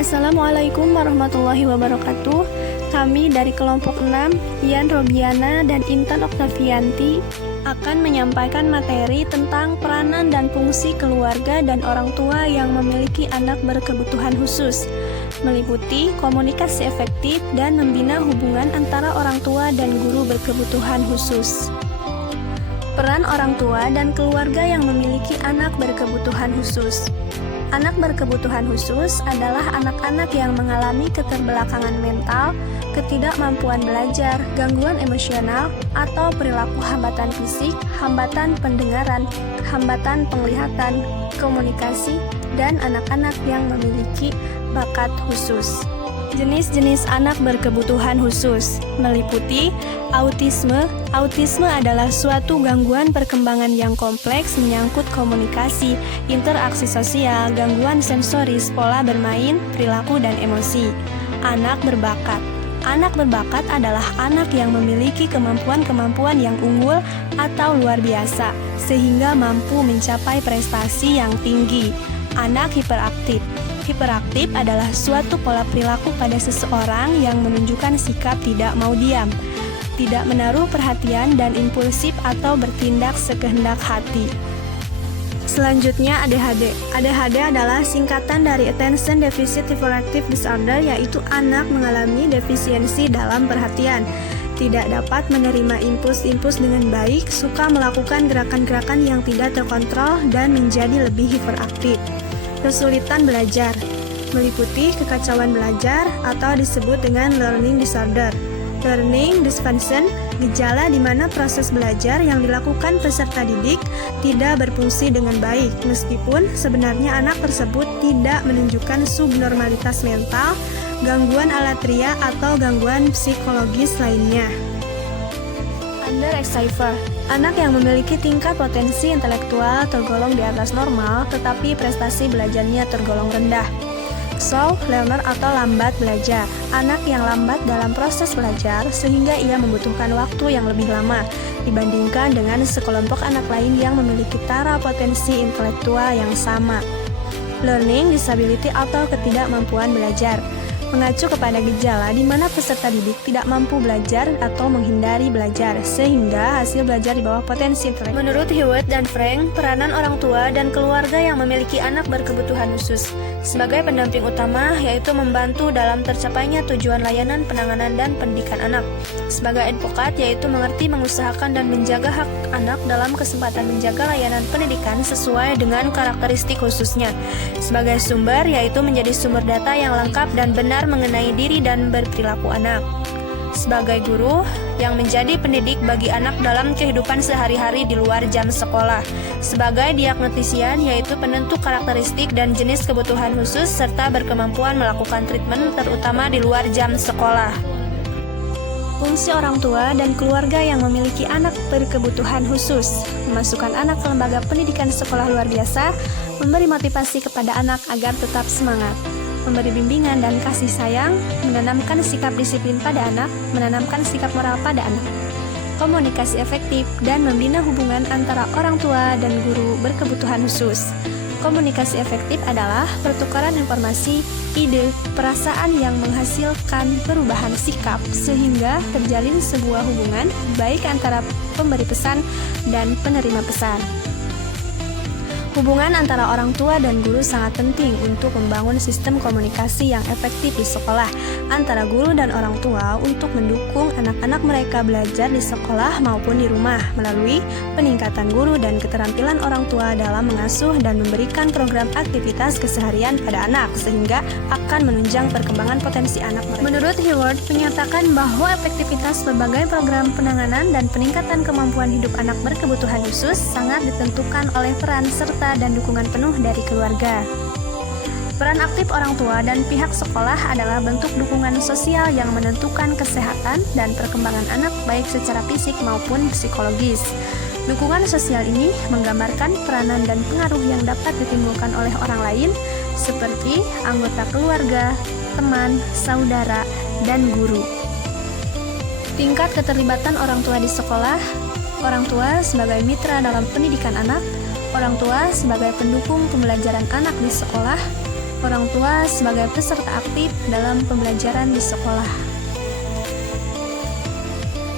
Assalamualaikum warahmatullahi wabarakatuh. Kami dari kelompok 6, Ian Robiana dan Intan Oktavianti akan menyampaikan materi tentang peranan dan fungsi keluarga dan orang tua yang memiliki anak berkebutuhan khusus, meliputi komunikasi efektif dan membina hubungan antara orang tua dan guru berkebutuhan khusus. Peran orang tua dan keluarga yang memiliki anak berkebutuhan khusus. Anak berkebutuhan khusus adalah anak-anak yang mengalami keterbelakangan mental, ketidakmampuan belajar, gangguan emosional, atau perilaku hambatan fisik, hambatan pendengaran, hambatan penglihatan, komunikasi, dan anak-anak yang memiliki bakat khusus. Jenis-jenis anak berkebutuhan khusus meliputi autisme. Autisme adalah suatu gangguan perkembangan yang kompleks menyangkut komunikasi, interaksi sosial, gangguan sensoris, pola bermain, perilaku, dan emosi. Anak berbakat. Anak berbakat adalah anak yang memiliki kemampuan-kemampuan yang unggul atau luar biasa, sehingga mampu mencapai prestasi yang tinggi. Anak hiperaktif. Hiperaktif adalah suatu pola perilaku pada seseorang yang menunjukkan sikap tidak mau diam, tidak menaruh perhatian dan impulsif atau bertindak sekehendak hati. Selanjutnya ADHD. ADHD adalah singkatan dari Attention Deficit Hyperactive Disorder, yaitu anak mengalami defisiensi dalam perhatian, tidak dapat menerima impuls-impuls dengan baik, suka melakukan gerakan-gerakan yang tidak terkontrol, dan menjadi lebih hiperaktif. Kesulitan belajar meliputi kekacauan belajar atau disebut dengan learning disorder. Learning dysfunction, gejala di mana proses belajar yang dilakukan peserta didik tidak berfungsi dengan baik, meskipun sebenarnya anak tersebut tidak menunjukkan subnormalitas mental, gangguan alatria, atau gangguan psikologis lainnya. Underachiever, anak yang memiliki tingkat potensi intelektual tergolong di atas normal, tetapi prestasi belajarnya tergolong rendah. Slow learner atau lambat belajar, anak yang lambat dalam proses belajar sehingga ia membutuhkan waktu yang lebih lama dibandingkan dengan sekelompok anak lain yang memiliki tara potensi intelektual yang sama. Learning disability atau ketidakmampuan belajar, mengacu kepada gejala di mana peserta didik tidak mampu belajar atau menghindari belajar, sehingga hasil belajar di bawah potensi intelektual. Menurut Hewitt dan Frank, peranan orang tua dan keluarga yang memiliki anak berkebutuhan khusus sebagai pendamping utama yaitu membantu dalam tercapainya tujuan layanan penanganan dan pendidikan anak. Sebagai advokat yaitu mengerti, mengusahakan, dan menjaga hak anak dalam kesempatan menjaga layanan pendidikan sesuai dengan karakteristik khususnya. Sebagai sumber yaitu menjadi sumber data yang lengkap dan benar mengenai diri dan berperilaku anak. Sebagai guru yang menjadi pendidik bagi anak dalam kehidupan sehari-hari di luar jam sekolah. Sebagai diagnostisian yaitu penentu karakteristik dan jenis kebutuhan khusus serta berkemampuan melakukan treatment terutama di luar jam sekolah. Fungsi orang tua dan keluarga yang memiliki anak berkebutuhan khusus: memasukkan anak ke lembaga pendidikan sekolah luar biasa, memberi motivasi kepada anak agar tetap semangat, memberi bimbingan dan kasih sayang, menanamkan sikap disiplin pada anak, menanamkan sikap moral pada anak, komunikasi efektif, dan membina hubungan antara orang tua dan guru berkebutuhan khusus. Komunikasi efektif adalah pertukaran informasi, ide, perasaan yang menghasilkan perubahan sikap sehingga terjalin sebuah hubungan baik antara pemberi pesan dan penerima pesan. Hubungan antara orang tua dan guru sangat penting untuk membangun sistem komunikasi yang efektif di sekolah antara guru dan orang tua untuk mendukung anak-anak mereka belajar di sekolah maupun di rumah melalui peningkatan guru dan keterampilan orang tua dalam mengasuh dan memberikan program aktivitas keseharian pada anak sehingga akan menunjang perkembangan potensi anak mereka. Menurut Hewitt menyatakan bahwa efektivitas berbagai program penanganan dan peningkatan kemampuan hidup anak berkebutuhan khusus sangat ditentukan oleh peran serta dan dukungan penuh dari keluarga. Peran aktif orang tua dan pihak sekolah adalah bentuk dukungan sosial yang menentukan kesehatan dan perkembangan anak baik secara fisik maupun psikologis. Dukungan sosial ini menggambarkan peranan dan pengaruh yang dapat ditimbulkan oleh orang lain seperti anggota keluarga, teman, saudara, dan guru. Tingkat keterlibatan orang tua di sekolah. Orang tua sebagai mitra dalam pendidikan anak, orang tua sebagai pendukung pembelajaran anak di sekolah, orang tua sebagai peserta aktif dalam pembelajaran di sekolah.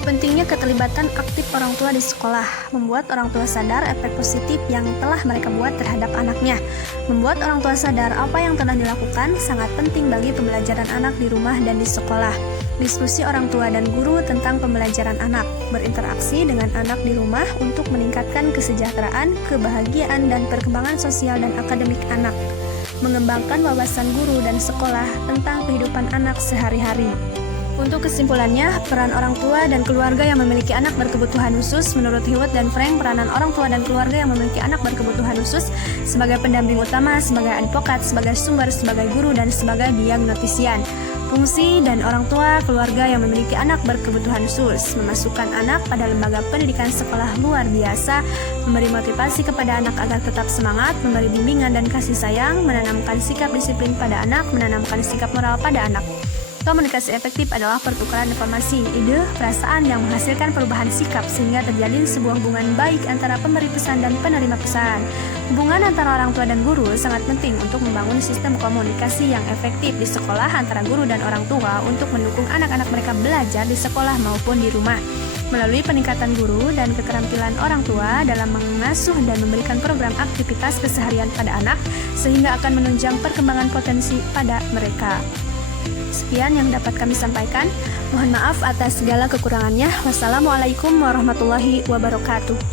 Pentingnya keterlibatan aktif orang tua di sekolah, membuat orang tua sadar efek positif yang telah mereka buat terhadap anaknya. Membuat orang tua sadar apa yang telah dilakukan sangat penting bagi pembelajaran anak di rumah dan di sekolah. Diskusi orang tua dan guru tentang pembelajaran anak, berinteraksi dengan anak di rumah untuk meningkatkan kesejahteraan, kebahagiaan, dan perkembangan sosial dan akademik anak. Mengembangkan wawasan guru dan sekolah tentang kehidupan anak sehari-hari. Untuk kesimpulannya, peran orang tua dan keluarga yang memiliki anak berkebutuhan khusus, menurut Hewitt dan Frank, peranan orang tua dan keluarga yang memiliki anak berkebutuhan khusus sebagai pendamping utama, sebagai advokat, sebagai sumber, sebagai guru, dan sebagai diagnostisian. Fungsi dan orang tua keluarga yang memiliki anak berkebutuhan khusus, memasukkan anak pada lembaga pendidikan sekolah luar biasa, memberi motivasi kepada anak agar tetap semangat, memberi bimbingan dan kasih sayang, menanamkan sikap disiplin pada anak, menanamkan sikap moral pada anak. Komunikasi efektif adalah pertukaran informasi, ide, perasaan yang menghasilkan perubahan sikap sehingga terjalin sebuah hubungan baik antara pemberi pesan dan penerima pesan. Hubungan antara orang tua dan guru sangat penting untuk membangun sistem komunikasi yang efektif di sekolah antara guru dan orang tua untuk mendukung anak-anak mereka belajar di sekolah maupun di rumah. Melalui peningkatan guru dan keterampilan orang tua dalam mengasuh dan memberikan program aktivitas keseharian pada anak sehingga akan menunjang perkembangan potensi pada mereka. Sekian yang dapat kami sampaikan. Mohon maaf atas segala kekurangannya. Wassalamualaikum warahmatullahi wabarakatuh.